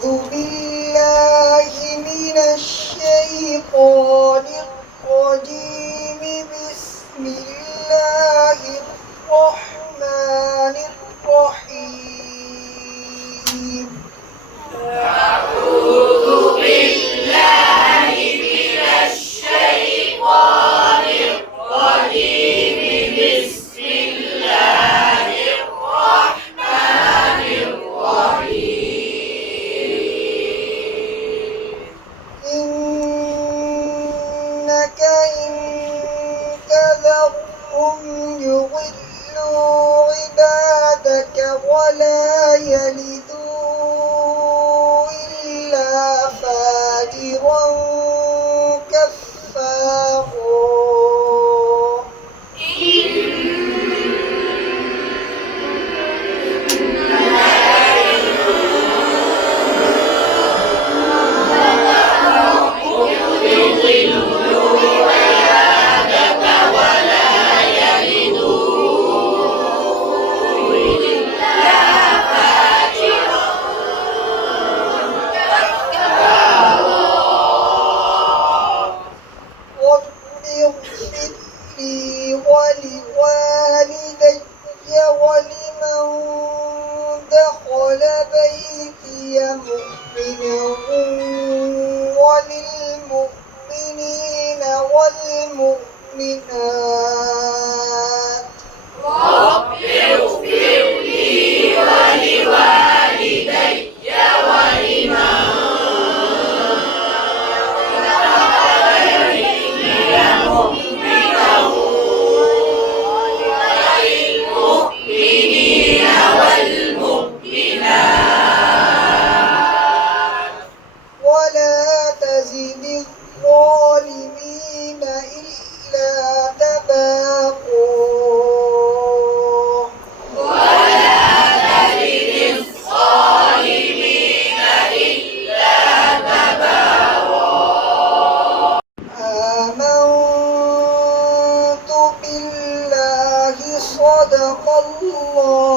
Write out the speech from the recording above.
أعوذ بالله من الشيطان الرجيم. بسم الله الرحمن الرحيم. أعوذ بالله من الشيطان الرجيم. بسم الله الرحمن الرحيم. إنك إن تذرهم يضلوا عبادك ولا يلدوا إلا فاجرا كفارا. رب اغفر لي ولوالدي ولمن دخل بيتي مؤمنا وللمؤمنين والمؤمنات. رب اغفر لي ولوالدي ولمن مؤمنا وللمؤمنين والمؤمنات ولا تزد الظالمين إلا تباقا. ولا تزد الظالمين إلا تبارا. آمنت بالله صدق الله